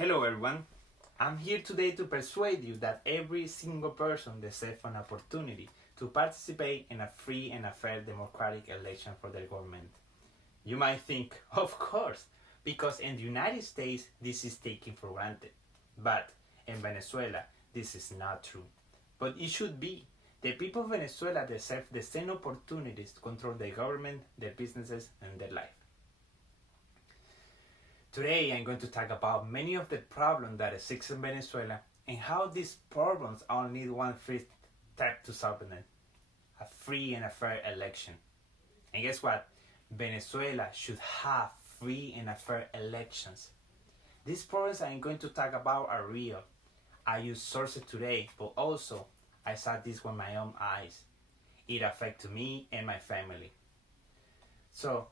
Hello everyone, I'm here today to persuade you that every single person deserves an opportunity to participate in a free and a fair democratic election for their government. You might think, of course, because in the United States this is taken for granted. But in Venezuela this is not true. But it should be. The people of Venezuela deserve the same opportunities to control their government, their businesses, and their life. Today I'm going to talk about many of the problems that exist in Venezuela and how these problems all need one free step to solve them. A free and a fair election. And guess what? Venezuela should have free and a fair elections. These problems I'm going to talk about are real. I use sources today, but also I saw this with my own eyes. It affected me and my family. So,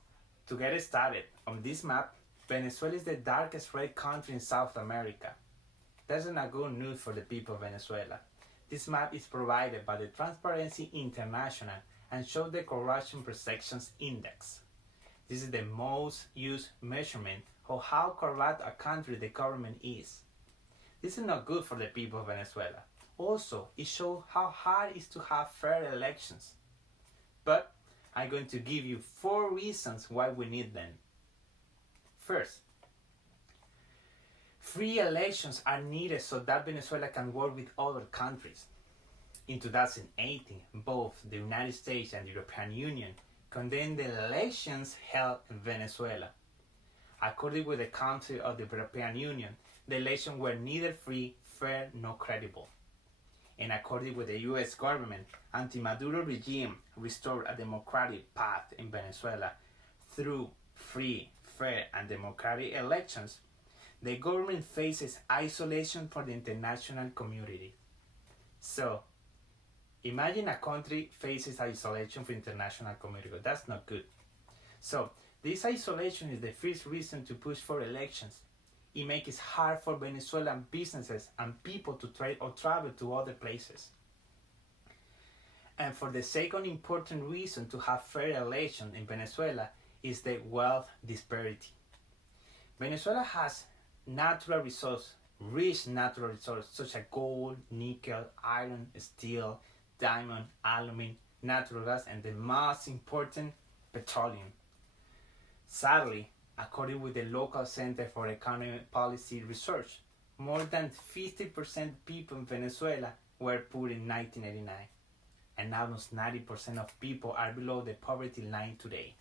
to get started, on this map, Venezuela is the darkest red country in South America. That's not good news for the people of Venezuela. This map is provided by the Transparency International and shows the Corruption Perceptions Index. This is the most used measurement of how corrupt a country the government is. This is not good for the people of Venezuela. Also, it shows how hard it is to have fair elections. But I'm going to give you 4 reasons why we need them. First, free elections are needed so that Venezuela can work with other countries. In 2018, both the United States and the European Union condemned the elections held in Venezuela. According with the Council of the European Union, the elections were neither free, fair, nor credible. And according with the US government, anti-Maduro regime restored a democratic path in Venezuela through free, fair, and democratic elections. The government faces isolation from the international community. So, imagine a country faces isolation from the international community. That's not good. So, this isolation is the first reason to push for elections. It makes it hard for Venezuelan businesses and people to trade or travel to other places. And for the second important reason to have fair elections in Venezuela is the wealth disparity. Venezuela has natural resources, rich natural resources such as gold, nickel, iron, steel, diamond, aluminum, natural gas, and the most important, petroleum. Sadly, according with the local Center for Economic Policy Research, more than 50% people in Venezuela were poor in 1989, and almost 90% of people are below the poverty line today.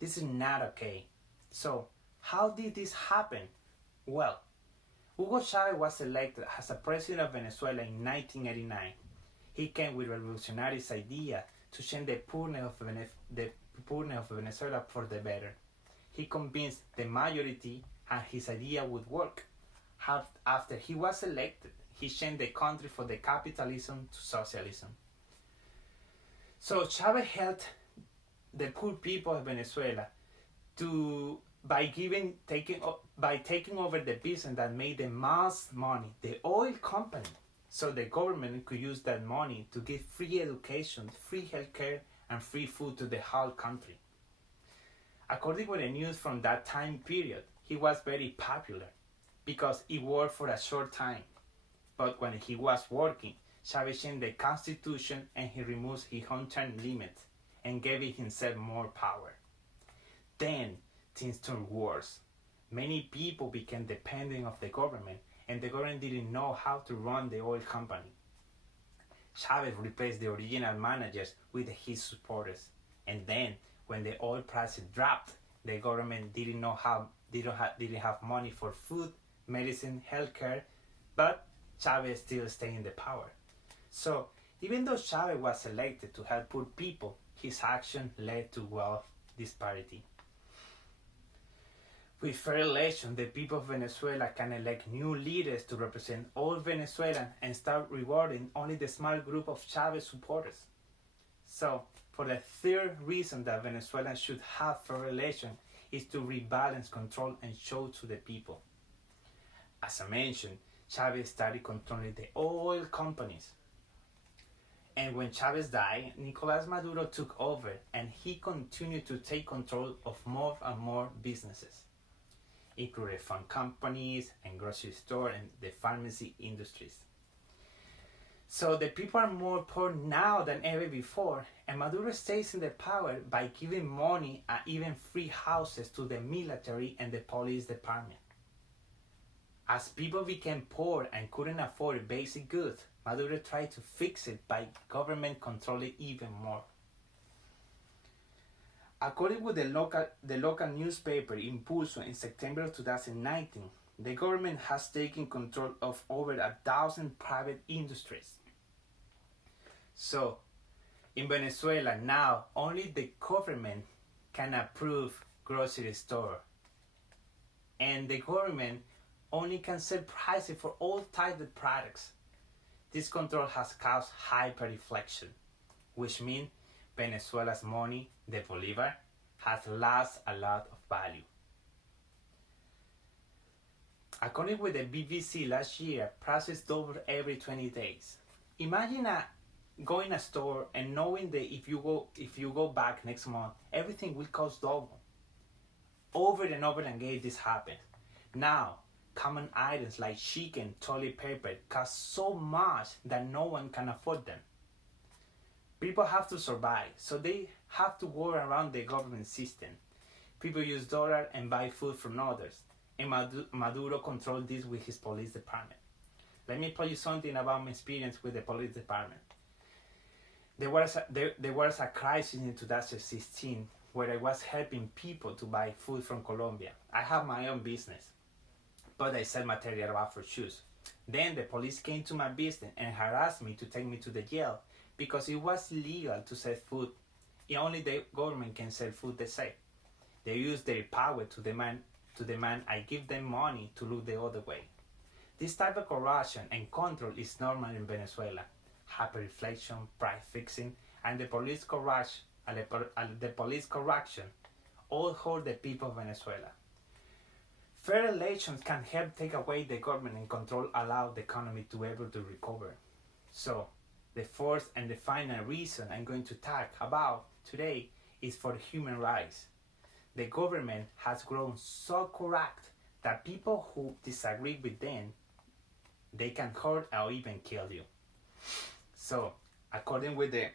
This is not okay. So, how did this happen? Well, Hugo Chavez was elected as a president of Venezuela in 1989. He came with revolutionary idea to change the poorness of Venezuela for the better. He convinced the majority and his idea would work. After he was elected, he changed the country from the capitalism to socialism. So Chavez helped the poor people of Venezuela by taking over the business that made the most money, the oil company. So the government could use that money to give free education, free healthcare, and free food to the whole country. According to the news from that time period, he was very popular because he worked for a short time. But when he was working, Chavez changed the constitution and he removed his own term limits and gave himself more power. Then things turned worse. Many people became dependent of the government and the government didn't know how to run the oil company. Chavez replaced the original managers with his supporters, and then when the oil prices dropped, the government didn't have money for food, medicine, healthcare, but Chavez still stayed in the power. So even though Chavez was elected to help poor people, his action led to wealth disparity. With fair election, the people of Venezuela can elect new leaders to represent all Venezuelans and start rewarding only the small group of Chavez supporters. So, for the third reason that Venezuelans should have fair election is to rebalance control and show to the people. As I mentioned, Chavez started controlling the oil companies. And when Chavez died, Nicolás Maduro took over and he continued to take control of more and more businesses. including phone companies and grocery store and the pharmacy industries. So the people are more poor now than ever before, and Maduro stays in the power by giving money and even free houses to the military and the police department. As people became poor and couldn't afford basic goods, Maduro tried to fix it by government controlling even more. According with the local newspaper Impulso in September 2019, the government has taken control of over 1,000 private industries. So, in Venezuela now, only the government can approve grocery store, and the government only can set prices for all types of products. This control has caused hyperinflation, which means Venezuela's money, the bolivar, has lost a lot of value. According with the BBC last year, prices doubled every 20 days. Imagine going a store and knowing that if you go back next month, everything will cost double. Over and over again this happens. Now, common items like chicken, toilet paper cost so much that no one can afford them. People have to survive, so they have to work around the government system. People use dollars and buy food from others, and Maduro controls this with his police department. Let me tell you something about my experience with the police department. There was a crisis in 2016 where I was helping people to buy food from Colombia. I have my own business, but I sell material out for shoes. Then the police came to my business and harassed me to take me to the jail because it was illegal to sell food. Only the government can sell food, they say. They use their power to demand I give them money to look the other way. This type of corruption and control is normal in Venezuela. Hyperinflation, price fixing, and the police corruption all hurt the people of Venezuela. Fair elections can help take away the government and control allow the economy to be able to recover. So, the fourth and the final reason I'm going to talk about today is for human rights. The government has grown so corrupt that people who disagree with them, they can hurt or even kill you. So, according with the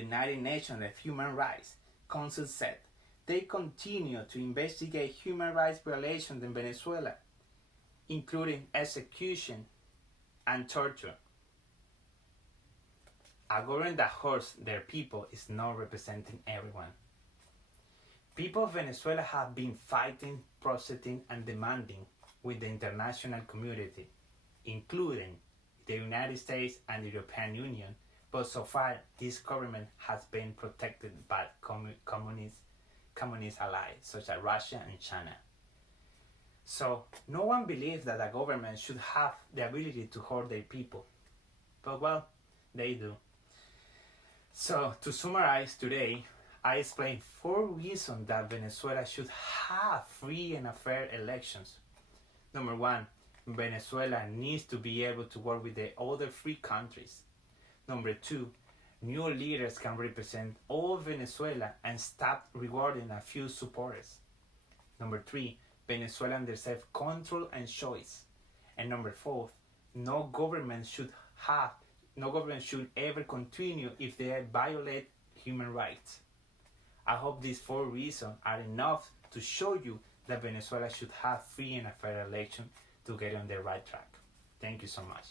United Nations Human Rights Council said, they continue to investigate human rights violations in Venezuela, including execution and torture. A government that hurts their people is not representing everyone. People of Venezuela have been fighting, protesting, and demanding with the international community, including the United States and the European Union, but so far this government has been protected by communist allies such as Russia and China. So no one believes that a government should have the ability to hurt their people, but well, they do. So to summarize today, I explained 4 reasons that Venezuela should have free and fair elections. Number 1, Venezuela needs to be able to work with the other free countries. Number 2, new leaders can represent all Venezuela and stop rewarding a few supporters. Number 3, Venezuelans deserve control and choice. And number 4, no government should ever continue if they violate human rights. I hope these 4 reasons are enough to show you that Venezuela should have free and fair elections to get on the right track. Thank you so much.